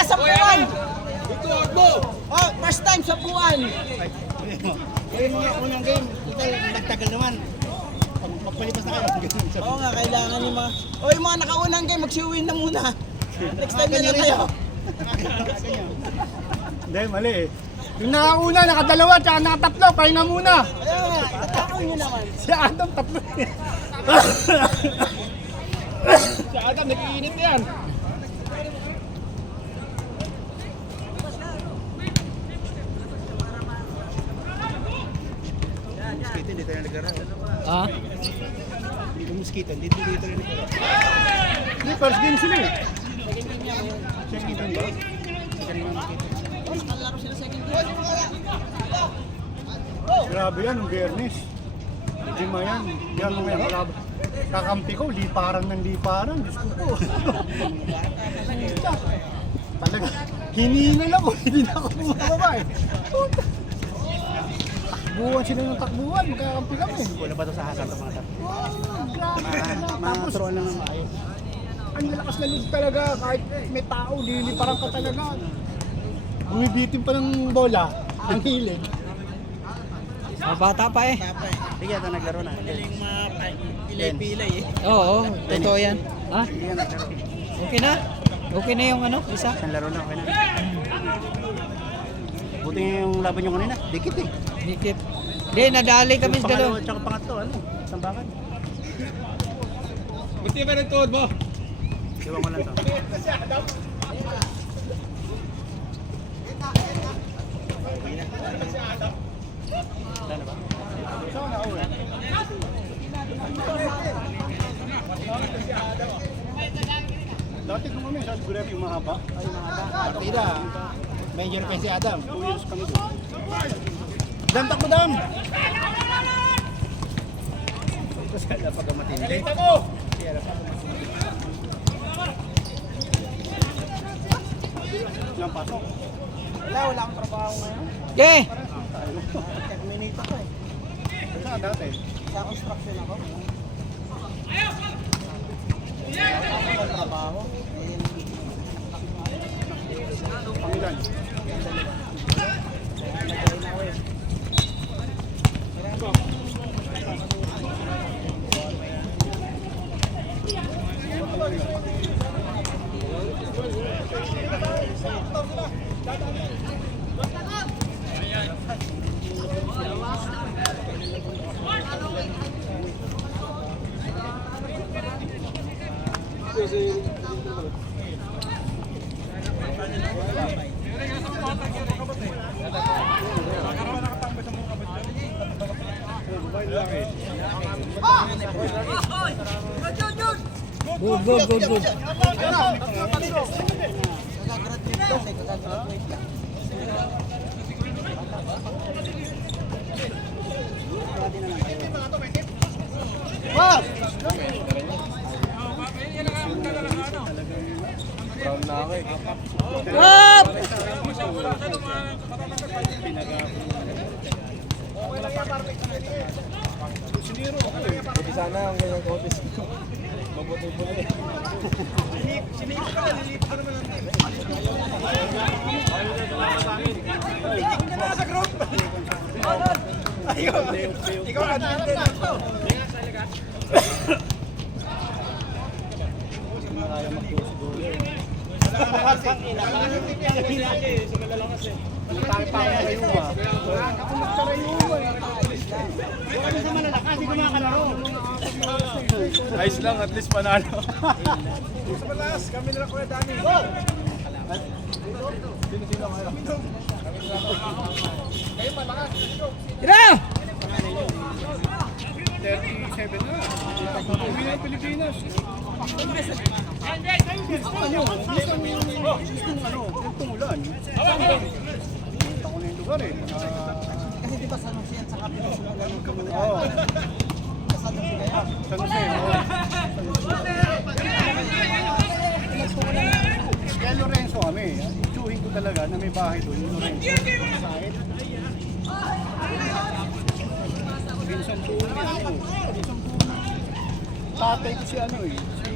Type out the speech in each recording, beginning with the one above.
Kuya, sampuan! Oh, first time, sampuan! Yung mga unang game, total nagtagal naman. Pagpalipas na kayo. Oo nga, kailangan yung mga... O yung mga nakaunang game, mag-win na muna. Next time na lang kayo. Hindi, mali eh. Yung nakauna, nakadalawa, tsaka nakatatlo, pahinga muna. Kaya nga, tatakon nyo naman. Si Adam, tatlo eh. Si Adam, nag-iinit yan. Mosquito, dito na nagkaroon. Ha? Yung mosquito, dito na nagkaroon. Hindi, first game sila eh. Second game ba? Second game mosquito. Laro sila second game. Grabe yan, yung Biyernes. Lima yan. Yan mga yan. Grabe. Kakampi ko, liparan ng liparan. Diyos ko po. Talaga, hiningal ako. Hindi na ako bumababa eh. Takbuhan sila ng takbuhan. Kakampi kami. Wala ba ito sa hasal ng mga tap? Grabe. Mga turuan lang ng maayos. Ang lakas na loob talaga. Kahit may tao, liliparan ka talaga. Bumibitin pa ng bola. Ang hilig. Bata pa eh. Sige, ito naglaro na. Galing pilay-pilay eh. Oo, totoo yan. Ha? Sige, naglaro. Okay na? Okay na yung ano, isa? Isang laro na, okay na. Buti nga yung laban nyo kanina. Dikit eh. Dikit. Hindi, nadali kami Yung sa dalawa. pangalawa tsaka pangatlo, ano? Sambakan. Buti ba ng tuhod mo? Iwan ko lang to. Wala na ba? Dati kung kami sa Gurep yung mahaba. Ay, mahaba. Partida. Major pa si Adam. 2 years kami doon. Dam, takbo dam! Tapos kaya pag matindi. Kalita mo! Yung pasok. Wala akong trabaho ngayon. Okay! Terminate ako eh. Saan dati? Sa construction ako. Wala akong trabaho. Pangilan? Good, good, good, good. Kagagraduate kasi, kagagraduate lang. Boss! Up! Buti sana ang ganyang kotis. Mabuti-buti. Sinip ka na, lilip ka naman natin. Litik ka na sa group! Ikaw na natin. Kaya mag-close goal. Ayos lang, at least panalo. Sa malas, kami nila Kuya Dani. Sino-sino kayo? Kayo malakas. Tira! 37 na. Uwi ng Pilipinas. Gustong ulan. Punta ko na yung lugar eh. Kasi di ba sa nung siya sa kapila sumula ng kamulan? Oo. Sa nung siya yan. San Jose. Kaya Lorenzo kami. Itsuhin ko talaga na may bahay doon. Yung Lorenzo. Sahit. Vincent Tuon niya. Tatay ko si ano eh. Si...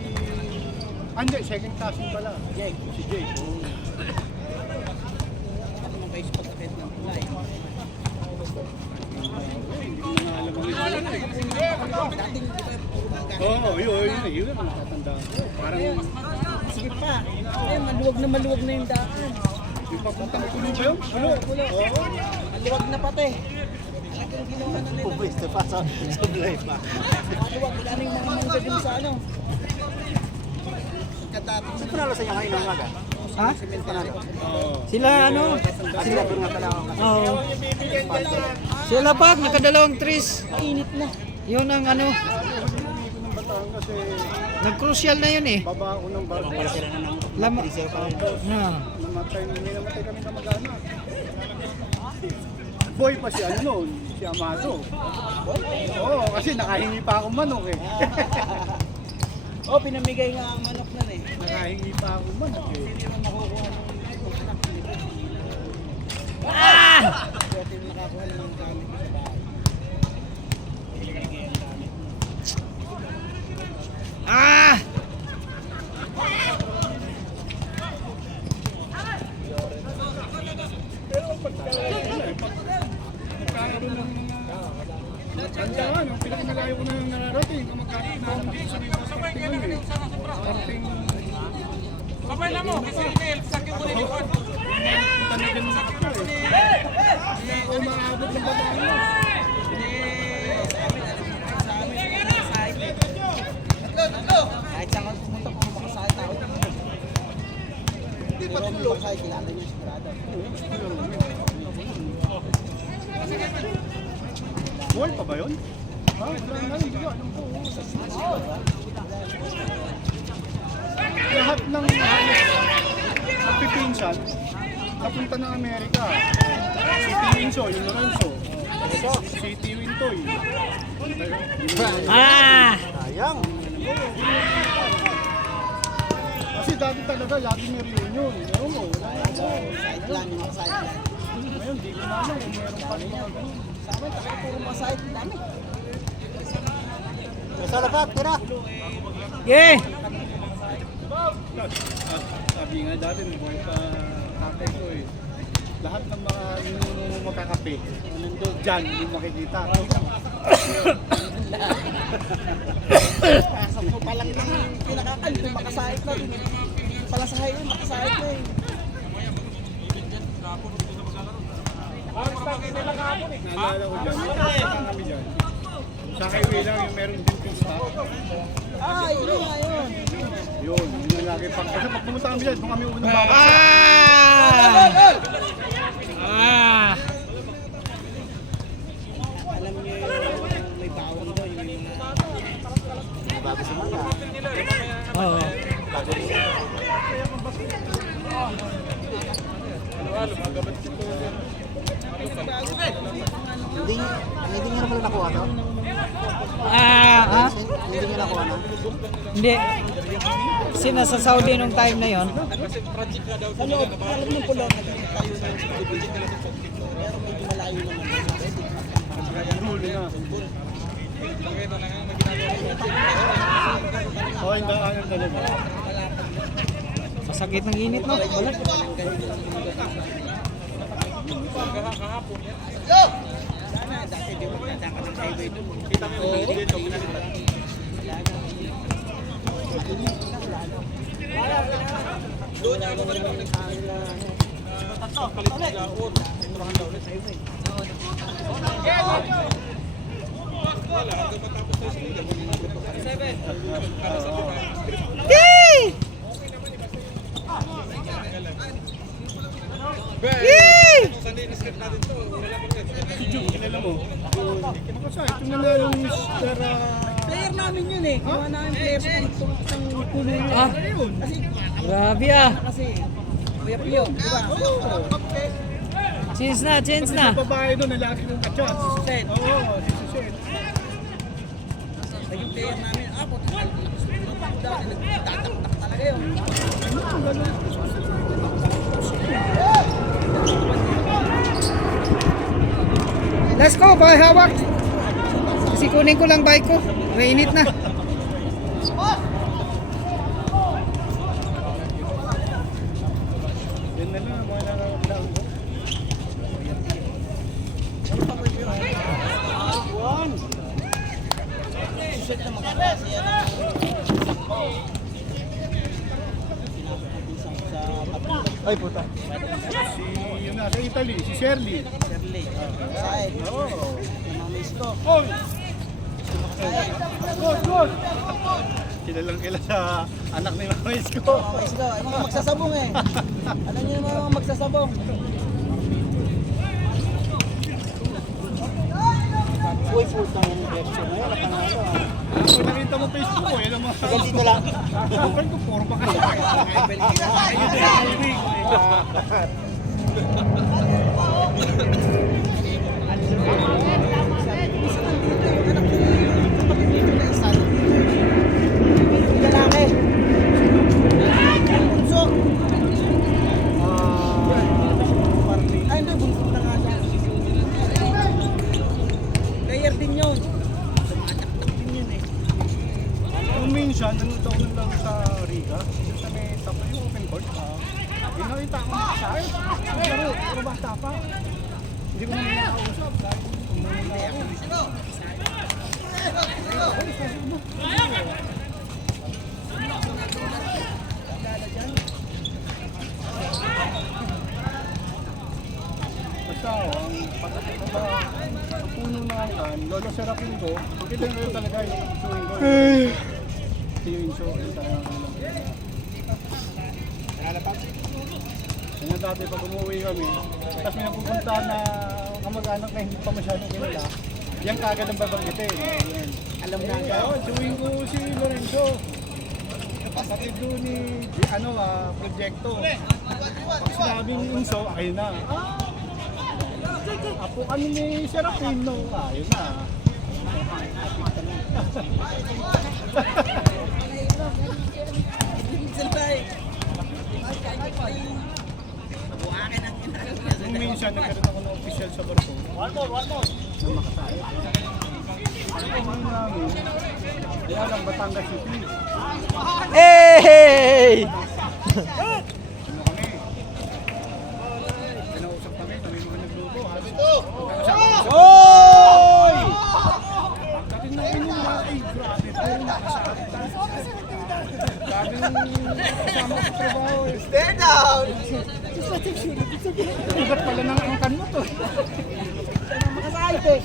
Hindi, second cousin pala. Jake. Si Jake. Dating, di ba, puro bangka. Oo, yun ang natatandaan ko. Parang Sige pa. Eh, maluwag na yung daan. yung papuntang Kulo ba yun? Kulo? Oo. Maluwag na pati. Talagang ginawa na nila. Pwede pa sa live pa. Maluwag. Wala na yung mga mangga dun sa ano. Saan panalo sa inyo ngayon ng umaga? Ha? Panalo. Oo. Sila ano? Sila po nga pala ako. Oo. Sila pag nakadalawang tris. Init na. Yun ang ano. Ng Batangas Nag-crucial na yun eh. baba ako ng barko. Lama. Na. May namatay kami na mag-anak. Boy pa si ano noon, si Amado. Oo, kasi nakahingi pa akong manok eh. Oh, pinamigay nga ang manok na eh. Nakahingi pa akong manok eh. Hindi naman makukuha ng anak. Pwede yung nakakuha ng gamit sa bahay. Pinamigay ang gamit. Ah! Magkakaroon ng mga tandaan, ang pinakamalayo ko na nararating, ang magkakaroon na ng sa mga starting nun eh. Starting... Sabay na mo, kasi email, sakit mo rin yung Tanagan na ako eh. Hindi ako maabot ng Batangas. Kahit saan ka pumunta, kung makasakit ako. Pero kung makasakit, kilala niya sigurado. Buhay pa ba yun? Ha? Wala na, hindi ko alam ko. Lahat ng pipinsan, napunta ng Amerika. Si Tiwinso, yung Lorenzo. Si Tiwintoy. Ah! Sayang. Kasi dati talaga, lagi may reunion. Ewan mo, wala na ako. Side lang, yung mga side lang. Ngayon, di ko na alam kung meron pa rin mga ganun. Sa amin, takot puro mga side. Dami. Sa lapat, tira. Yeah! Sabi nga dati, nung buhay pa tatay ko eh. Lahat ng mga inuno makakape, nandun dyan, hindi makikita. Pasok mo pa lang ng pinakakal, kung makasahit na rin. Pala sa highway, makasahit na eh. Naalala ko dyan, nakakita kami dyan. Sa highway lang yung meron din pista. Ah, yun nga yun. Yun yung lagi pang... Kasi pag pumunta kami dyan, kung kami unang baka. Ah! Ah! Alam niyo yung may bawang doon, yung mga... Bago sa mga. Oo. Hindi nyo na pala nakuha to? Ah! Ha? Hindi nyo nakuha na? Hindi. Kasi nasa Saudi nung time na yon. Ano, alam mo pula, naging tayo sa subdivision nila sa Pagkito. Pero medyo malayo naman. Huli na. Oo, yung daanan talaga. Masakit ng init, no? Balat. Sana, dati di mo nadaka ng highway doon. Kita mo yung dito. Doon ako naman nagkain na palit laon. Tinurahan daw ulit highway. Yee! Yee! Si Jun, kilala mo? Makasay, ito nanalo ni Mr. Player namin yun eh. Gawa namin player sa puno niya. Ah. Kasi, Grabe ah. kasi, Kuya Pio, di ba? Chins na, chins na. Yung babae doon na lagi mong kachat. Si Suset. Oo, si Suset. Naging player namin. Ah, puti na nagtatak-tak talaga yun. Let's go, boy, hawak. Kasi kunin ko lang bike ko. Mainit na. Yan na lang, mga nangangaplaan ko. Ay, puta. Si, yun na, sa Italy, si Shirley. Side. Oo. Namamiss ko. Gol! Gol, gol! Kilalang kila sa anak ni Mama Isko. Namamiss ko. Ay, mga magsasabong eh. Alam niyo naman mga magsasabong. Uy, puta ng election na yan. Napanalo ah. Kung nakita mo Facebook ko, yun ang mga... Hanggang dito lang. Sabi ko, puro pa kasi. Ayun na, highway. Lalaki. Bunso. Ay, hindi. Bunso na nga siya. Player din yun. Tumataktak din yun eh. Kung minsan, nanood ako lang sa Riga, sa may tapa yung open court. Ginawita ako sa akin. Laro, pero basta pa. Hindi ko naman nakausap dahil umuna ako. Basta ang pagkakita ba, ang puno ng angkan, lolo serapin ko, pagkita nyo talaga yung showing ko. Yung show, yung talagang kaya dati pag umuwi kami, tapos may napupunta na kamag-anak na hindi pa masyadong kilala, yan kagad ang babanggitin. Alam na nga. Oo, chewing ko si Lorenzo. Kapatid doon ni, Proyekto. Pag sinabing unso, ayun na. Apo kami ni Serafino, ayun na. Nung minsan, nagkaroon ako ng official sa barko. One more. Na makasaya. Ang namin, kaya lang Batangas City. Hey! Ano kami? Pinausap kami mga nagluto. Oy! Pagdating namin yung mga, ay grabe po, nakasakit tayo. Sabi nung kasama ko sa trabaho eh. Stand down! Ibat pala ng angkan mo to. Makasahit eh.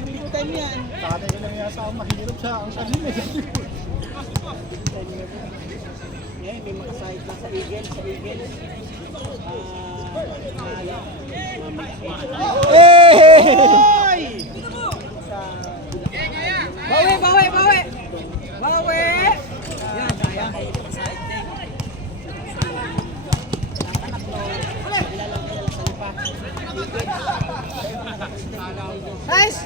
Good time yan. Tatay ko lang yata ako mahirap sa angkan nila. Ngayon, may makasahit lang sa Eagle. Sa Eagle. Hey! Bawi! Bawi! Yan, kaya. Makasahit din. Nice!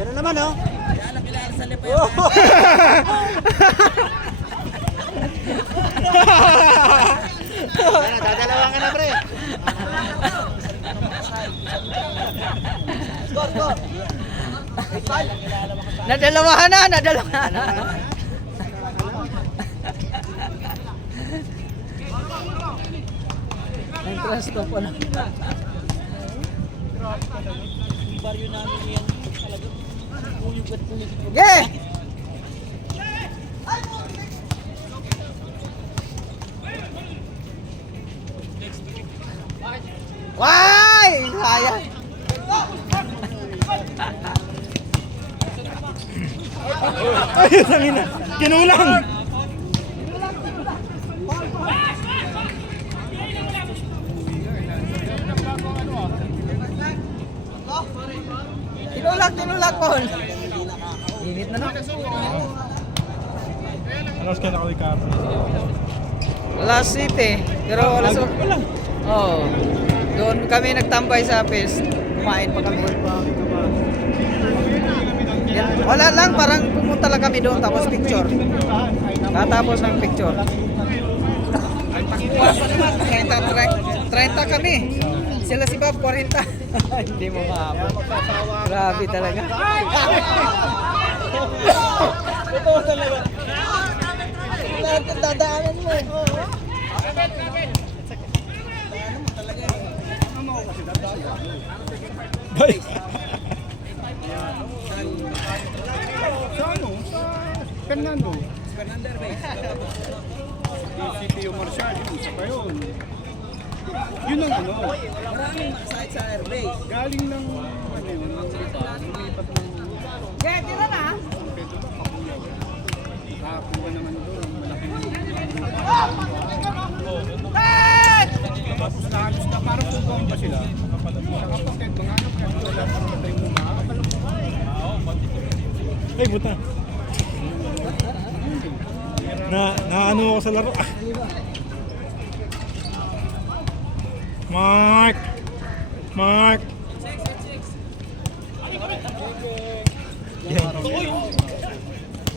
Gano'n naman oh. Dadalawan ka na pre. Score. Nadalawahan na. Entrance ko po na. Yung baryo namin yan talagang uyog at uyog. Yeah! Why? Sayang. Ay, tangina. Kinulang. Tinulak, Paul. Init na no? Alas ka na Ricardo. Last City. Pero alas... Oo. Doon kami nagtambay sa Apis. Kumain pa kami. Yan. Wala lang, parang pumunta lang kami doon tapos picture. Katapos ng picture. 30 kami. Sila si Bob, 40. Hindi mo maabot. Grabe talaga. Ito talaga. Lahat ng dadaanan mo. Ano ako kasi dadaya. Bay! Sa ano? Sa Fernando. Fernando Base. CPO Marshall, yun, isa pa yun. Yun ang ano. Maraming site sa airbase. Galing ng ano yun, lumipat ng Yeah, tira na. Pedro ba, Pakuya. Nakakuha naman doon, malaking tapos nahalos na parang tugang pa sila. Sa kapatid, mga anak yan, wala pa rin tayo muna. Ay, buta. Ano ako sa laro. Mark! Mark!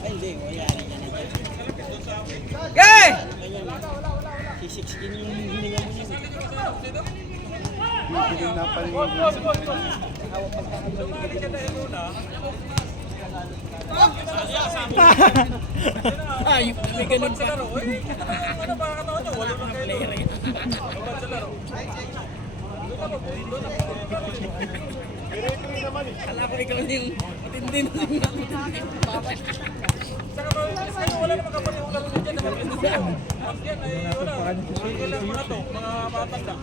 Ay, hindi. Wala na yan. Gay! Sisiksikin yung hininga mo niya. Hindi rin napalimutan. Ay, may ganun pa. Ano ba katawa niyo? Wala nang kayo. Lumad sa laro. Kala ko ikaw yung matindi na Saka ba, kayo wala naman kapatid yung laro dyan. Mas yan ay wala. Wala mo na to, mga matanda.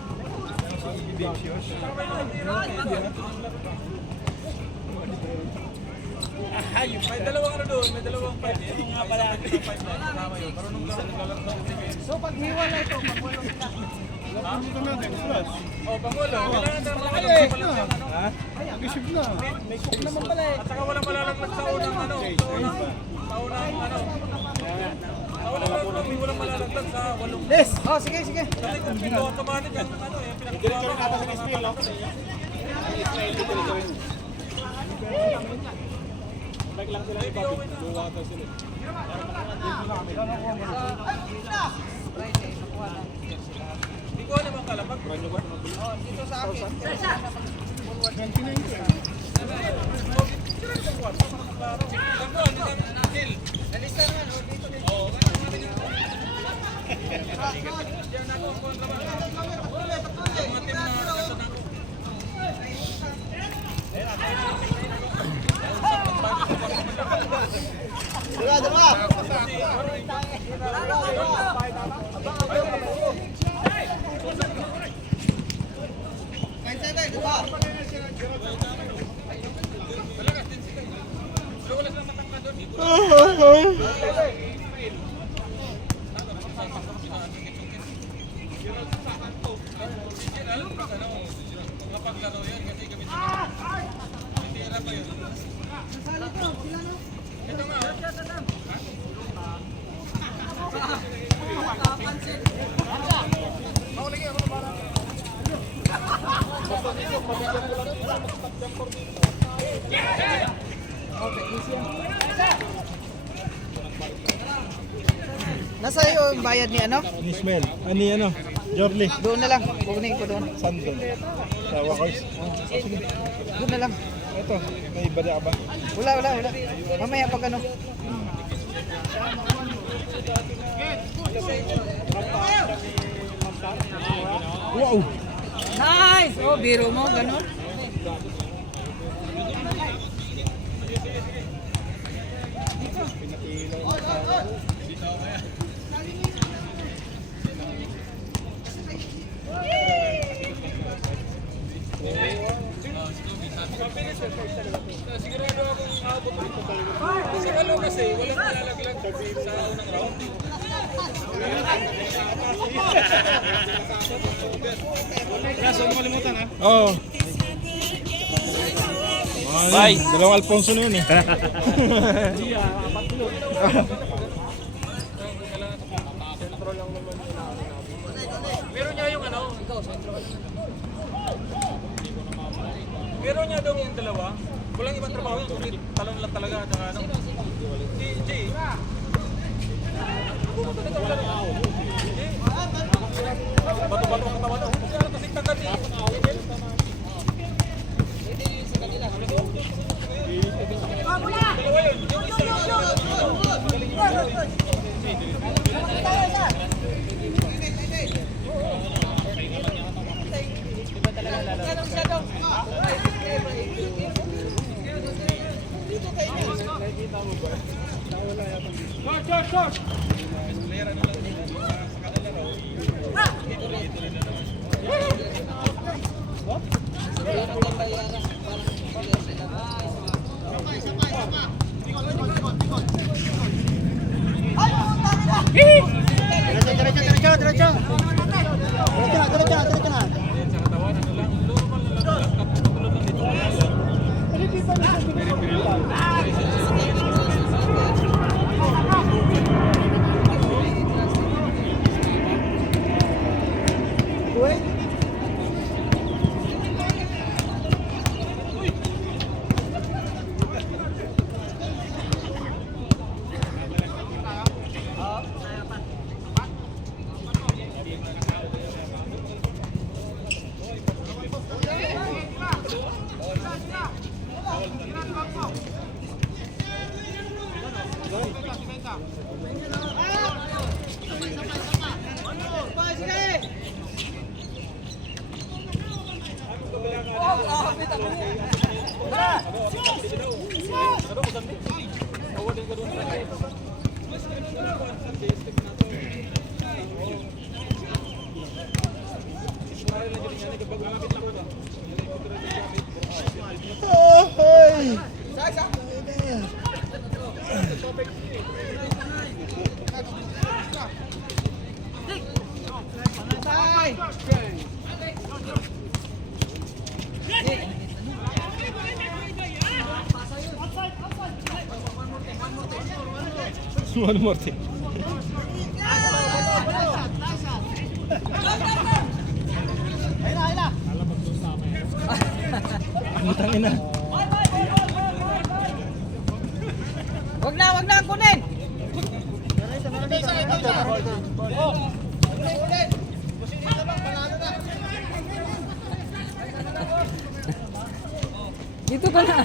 May dalawang ano doon, may dalawang five. Yung nga pala, kasama yun. Marunong lang naglalaro ng TV. So, pag hiwala ito, pag-wala kita. Dito natin, plus. Oh, Pangulo, kailangan na mga Yes walang na. ano. Mag-isip na. May cook naman pala eh. At saka walang malalaglag sa unang ano, sa unang ano. Sa unang round, walang malalaglag sa walong. Yes! Oh, sige, sige. Kasi kung dito automatic ang ano eh, pinagkuha ko. Hindi ko naman kalapag. Dito sa akin. Nalista naman, oh, dito dito. Sigurado ka! Nasa iyo yung bayad ni ano? Ismael. Ani ano? Jorly. Doon na lang. Kukunin ko doon. Sandon. Sa Wakars. Doon na lang. Ito, may bada ka ba? Wala. Mamaya pag ano. Wow! Nice! Oh, biro mo, ganun. Sigurado akong aabot dito. Kasi ano kasi, walang malalaglag sa unang round. Kaso mo kalimutan ha? Oo. Bye! Dalawang Alfonso na yun eh. Meron niya yung ano? Meron niya daw yung dalawa. Walang ibang trabaho yun, kundi talon lang talaga. At saka ano? Si Jay. Pumunta na talaga. Bato-bato ang katawan. Kasi ano kasi tagal ni Ano Martin? Ano tangin na? Wag na kunin. Dito ka na.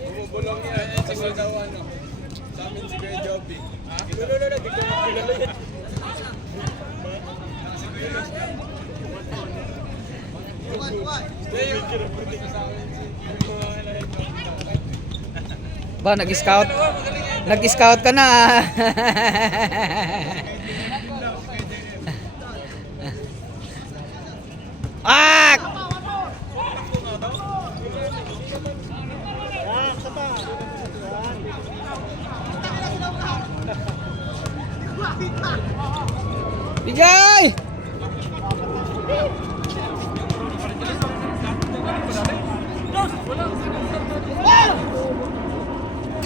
Bumubulong niya. Siguro daw ano. Sa amin si Kuya Joby. Lolo, bigla na kilala yan. Ba, nag-scout? Nag-scout ka na. Ah! Bigay!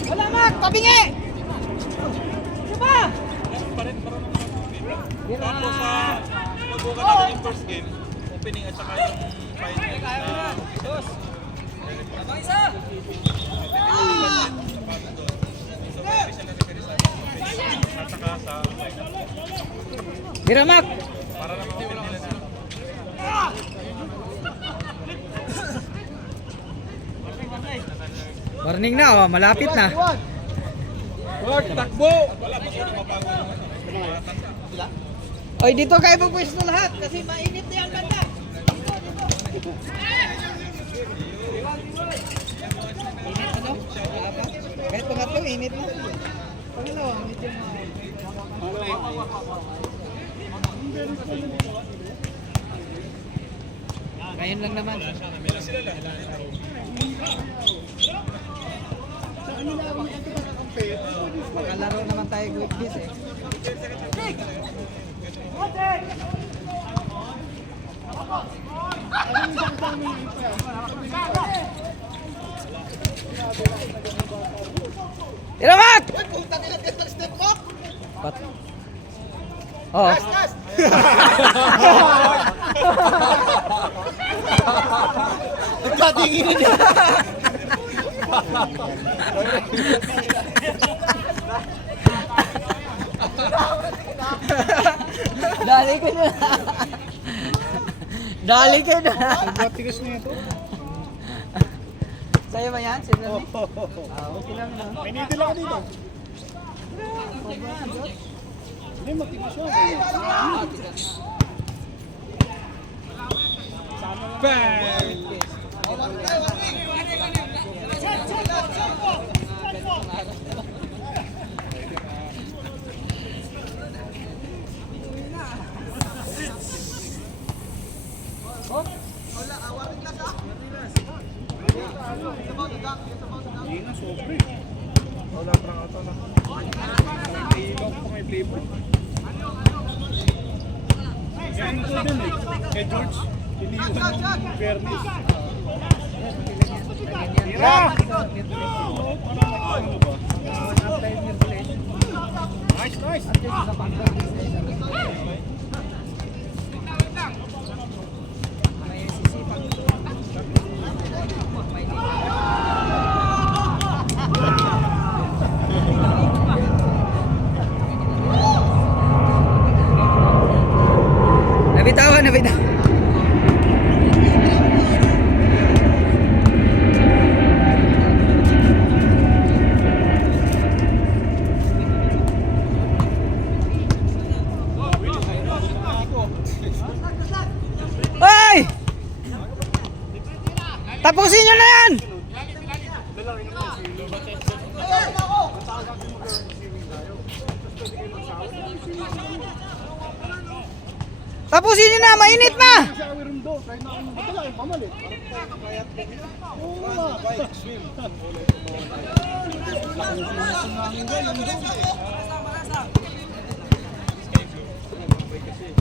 Wala mak, tabingi! Diba? Tapos nabukan natin yung first game. Opening at saka yung final. Abang isa! At saka sa Dira mak! para naman nila na. Warning na, oh, malapit na. Lord, takbo! Oy, dito kayo magpwesto lahat kasi mainit na yan banda. Init ano? Kahit pangatlo, init na. Pangalawa, medyo ngayon lang naman. Makalaro naman tayo with this eh. Tiramat! Pat. Oh. Nagkatingin niya. Dali ka na. Dali ka na. Matigas na ito. Sa'yo ba yan? Sino? Okay lang na. May nidil ako dito. Hindi, matigas siya. Hindi na, sobre. Wala parang ito na. May ilong pa may flavor. Meron ko din eh. Kay George, iniwan ng fairness. Tira! Oo, parang ano ba? Nice, nice! Nabitawan. Hoy! Tapusin nyo na yan! Tapusin nyo na! Mainit na! Shower room do, kahit na ano, ba't lang pamalit? Oo nga.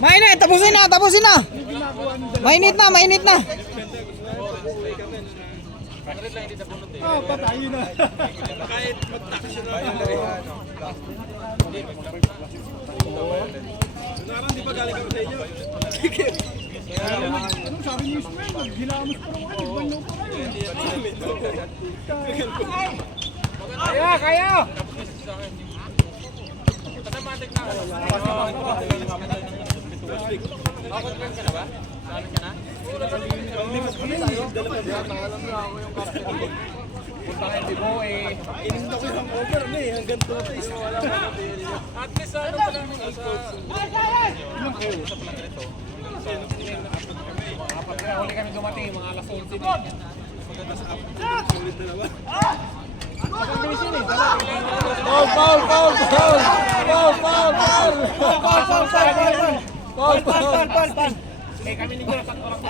Mainit! Tapusin na! Mainit na! Bakit lang hindi nabunot eh? Ah, patay yun na. Kahit mag-taxi na lang. Naran, di ba galing kami sa inyo? Anong sabi ni Ismael? Ginamos pa rin kayo. Banyo pa kayo. Kaya! Automatic na. Nakakonfirm ka na ba? Saan ka na? Punta kayo di mo eh. Ininda ko yung over na eh. Hanggang 2 days. At least ano pa lang sa... Apat na huli kami dumating, mga alas 11 din. Ulit na naman. Eh kami ni Kuya sa orang pa.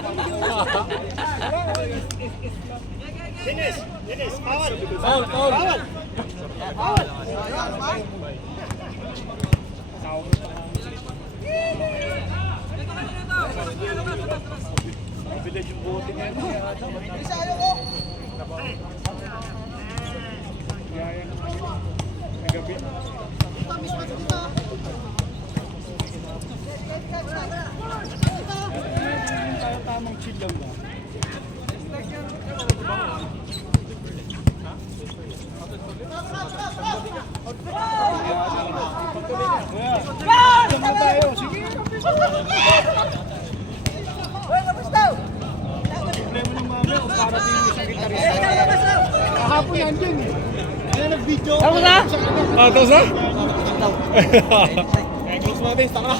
Tayo tamang chill lang ba? Diyan na tayo. Sige. Problema ng mami o para din yung isang gitarista. Kahapon nandun eh. Kaya nag-video. Tapos na? Tapos na? Close natin. Taka.